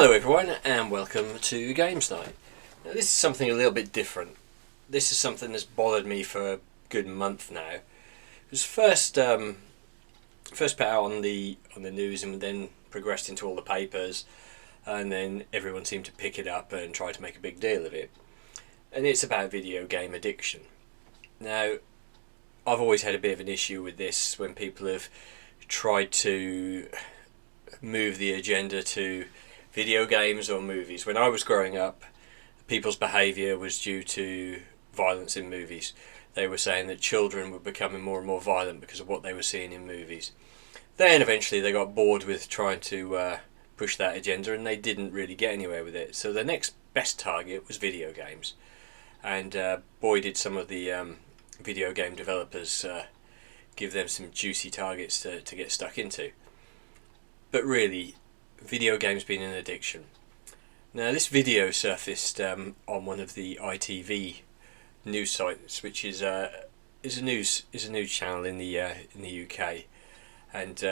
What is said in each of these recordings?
Hello everyone and welcome to GamesKnight. Now this is something a little bit different. This is something that's bothered me for a good month now. It was first put out on the news and then progressed into all the papers, and then everyone seemed to pick it up and try to make a big deal of it. And it's about video game addiction. Now I've always had a bit of an issue with this when people have tried to move the agenda to video games or movies. When I was growing up, people's behaviour was due to violence in movies. They were saying that children were becoming more and more violent because of what they were seeing in movies. Then eventually they got bored with trying to push that agenda, and they didn't really get anywhere with it. So the next best target was video games. And boy, did some of the video game developers give them some juicy targets to get stuck into. But really, video games being an addiction. Now, this video surfaced on one of the ITV news sites, which is a news channel in the UK, and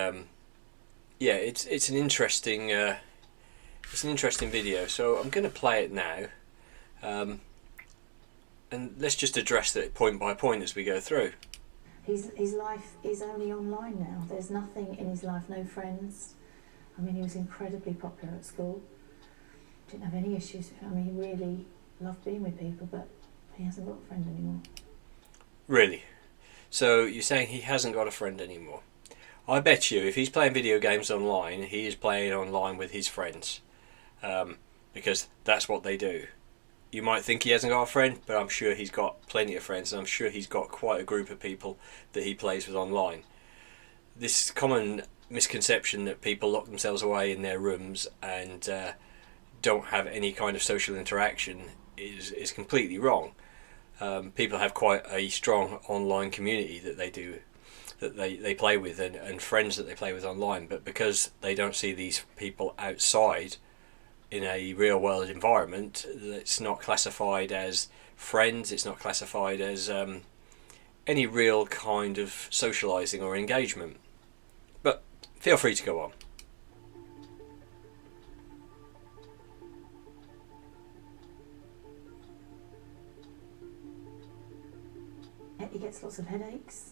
yeah, it's an interesting video. So I'm going to play it now, and let's just address it point by point as we go through. His life is only online now. There's nothing in his life, no friends. I mean, he was incredibly popular at school. Didn't have any issues. I mean, he really loved being with people, but he hasn't got a friend anymore. Really? So you're saying he hasn't got a friend anymore? I bet you if he's playing video games online, he is playing online with his friends, because that's what they do. You might think he hasn't got a friend, but I'm sure he's got plenty of friends, and I'm sure he's got quite a group of people that he plays with online. This common misconception that people lock themselves away in their rooms and don't have any kind of social interaction is completely wrong. People have quite a strong online community that they play with, and friends that they play with online, but because they don't see these people outside in a real world environment, it's not classified as friends, it's not classified as any real kind of socializing or engagement. But feel free to go on. He gets lots of headaches.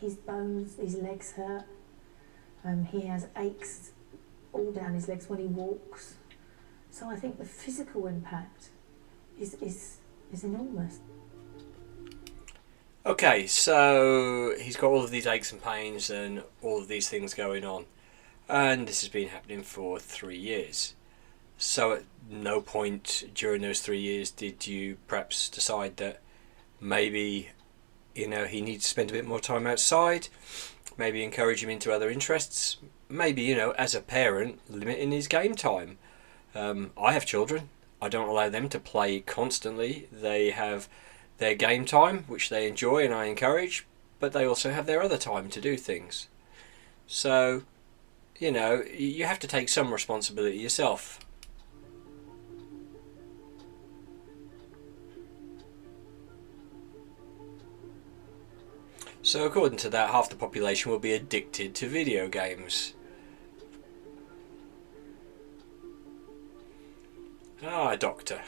His bones, his legs hurt. He has aches all down his legs when he walks. So I think the physical impact is enormous. Okay, so he's got all of these aches and pains and all of these things going on, and this has been happening for 3 years. So at no point during those 3 years did you perhaps decide that maybe, he needs to spend a bit more time outside, maybe encourage him into other interests, maybe, as a parent, limiting his game time. I have children. I don't allow them to play constantly. They have their game time, which they enjoy and I encourage, but they also have their other time to do things. So, you have to take some responsibility yourself. So according to that, half the population will be addicted to video games. Doctor.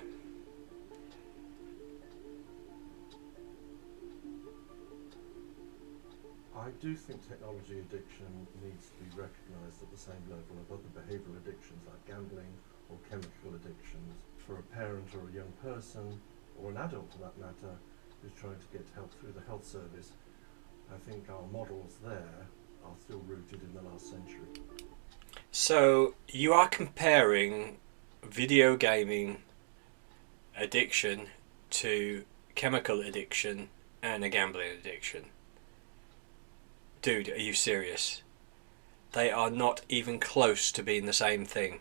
I do think technology addiction needs to be recognised at the same level of other behavioural addictions like gambling or chemical addictions. For a parent or a young person, or an adult for that matter, who's trying to get help through the health service, I think our models there are still rooted in the last century. So you are comparing video gaming addiction to chemical addiction and a gambling addiction. Dude, are you serious? They are not even close to being the same thing.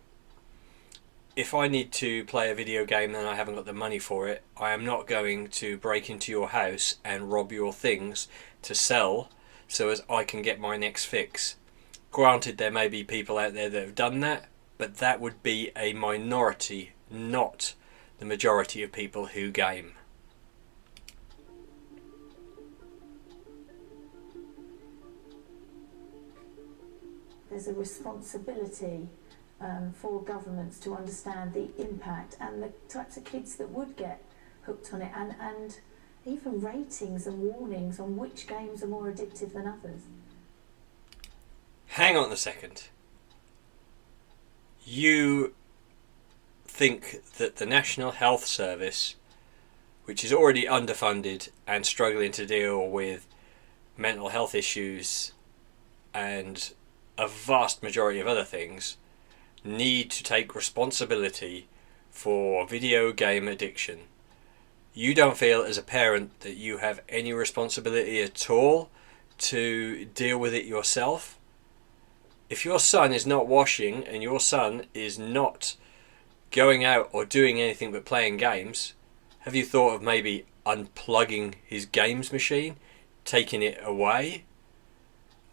If I need to play a video game and I haven't got the money for it, I am not going to break into your house and rob your things to sell so as I can get my next fix. Granted, there may be people out there that have done that, but that would be a minority, not the majority of people who game. There's a responsibility for governments to understand the impact and the types of kids that would get hooked on it, and even ratings and warnings on which games are more addictive than others. Hang on a second. You think that the National Health Service, which is already underfunded and struggling to deal with mental health issues and a vast majority of other things, need to take responsibility for video game addiction? You don't feel as a parent that you have any responsibility at all to deal with it yourself? If your son is not washing and your son is not going out or doing anything but playing games, have you thought of maybe unplugging his games machine, taking it away?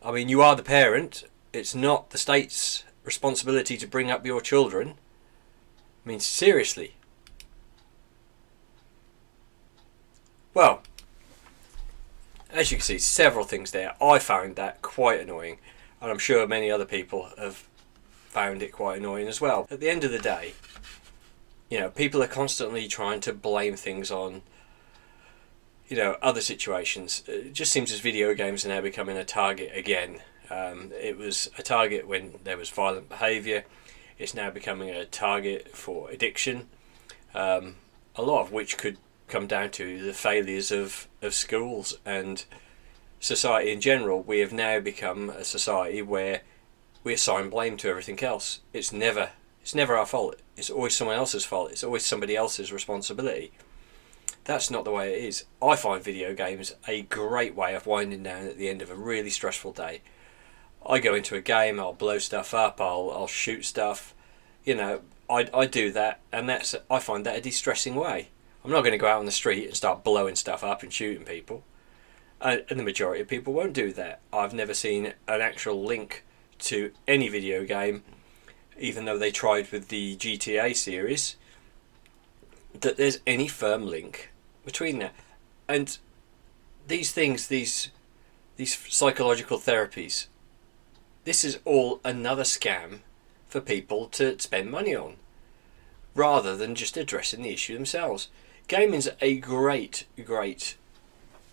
I mean, you are the parent. It's not the state's responsibility to bring up your children. I mean, seriously. Well, as you can see, several things there. I found that quite annoying, and I'm sure many other people have found it quite annoying as well. At the end of the day, people are constantly trying to blame things on, other situations. It just seems as video games are now becoming a target again. It was a target when there was violent behaviour. It's now becoming a target for addiction, a lot of which could come down to the failures of schools and society in general. We have now become a society where we assign blame to everything else. It's never our fault. It's always someone else's fault. It's always somebody else's responsibility. That's not the way it is. I find video games a great way of winding down at the end of a really stressful day. I go into a game, I'll blow stuff up, I'll shoot stuff. I do that, and I find that a de-stressing way. I'm not going to go out on the street and start blowing stuff up and shooting people. And the majority of people won't do that. I've never seen an actual link to any video game, even though they tried with the GTA series, that there's any firm link between that. And these things, these psychological therapies, this is all another scam for people to spend money on, rather than just addressing the issue themselves. Gaming's a great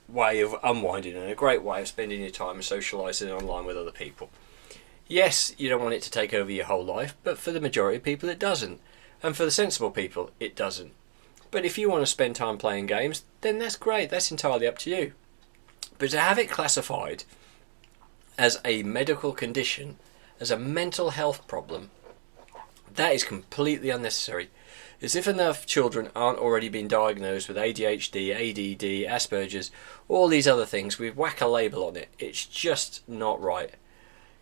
way of unwinding and a great way of spending your time and socialising online with other people. Yes, you don't want it to take over your whole life, but for the majority of people it doesn't. And for the sensible people, it doesn't. But if you want to spend time playing games, then that's great. That's entirely up to you. But to have it classified as a medical condition, as a mental health problem, that is completely unnecessary. As if enough children aren't already being diagnosed with ADHD, ADD, Asperger's, all these other things. We whack a label on it. It's just not right.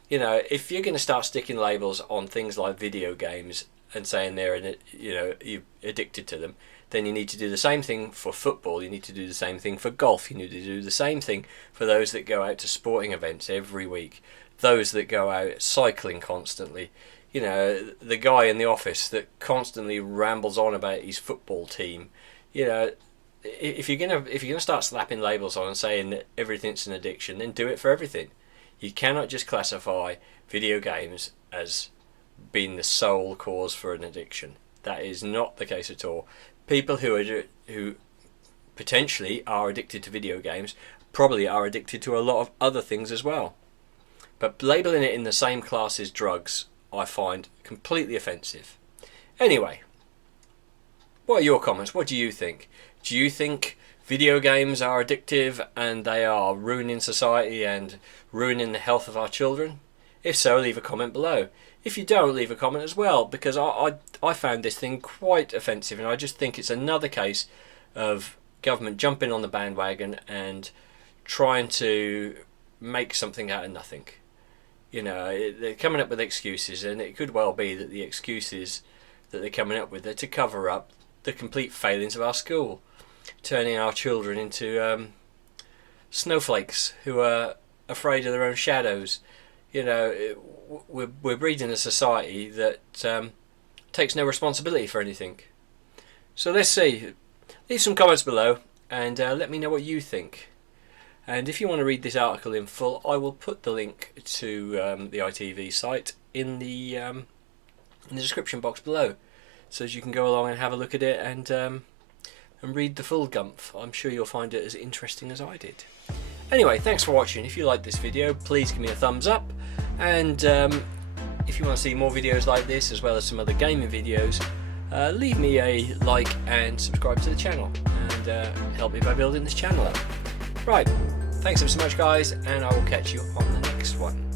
If you're going to start sticking labels on things like video games and saying you're addicted to them, then you need to do the same thing for football. You need to do the same thing for golf. You need to do the same thing for those that go out to sporting events every week, those that go out cycling constantly. The guy in the office that constantly rambles on about his football team. If you're gonna start slapping labels on and saying that everything's an addiction, then do it for everything. You cannot just classify video games as being the sole cause for an addiction. That is not the case at all. People who potentially are addicted to video games probably are addicted to a lot of other things as well. But labeling it in the same class as drugs, I find completely offensive. Anyway, what are your comments? What do you think? Do you think video games are addictive and they are ruining society and ruining the health of our children? If so, leave a comment below. If you don't, leave a comment as well, because I found this thing quite offensive, and I just think it's another case of government jumping on the bandwagon and trying to make something out of nothing. They're coming up with excuses, and it could well be that the excuses that they're coming up with are to cover up the complete failings of our school, turning our children into snowflakes who are afraid of their own shadows. We're breeding a society that takes no responsibility for anything. So let's see. Leave some comments below and let me know what you think. And if you want to read this article in full, I will put the link to the ITV site in the in the description box below, so as you can go along and have a look at it and read the full gumph. I'm sure you'll find it as interesting as I did. Anyway, thanks for watching. If you like this video, please give me a thumbs up, and if you want to see more videos like this as well as some other gaming videos, leave me a like and subscribe to the channel, and help me by building this channel up. Right, thanks ever so much guys, and I will catch you on the next one.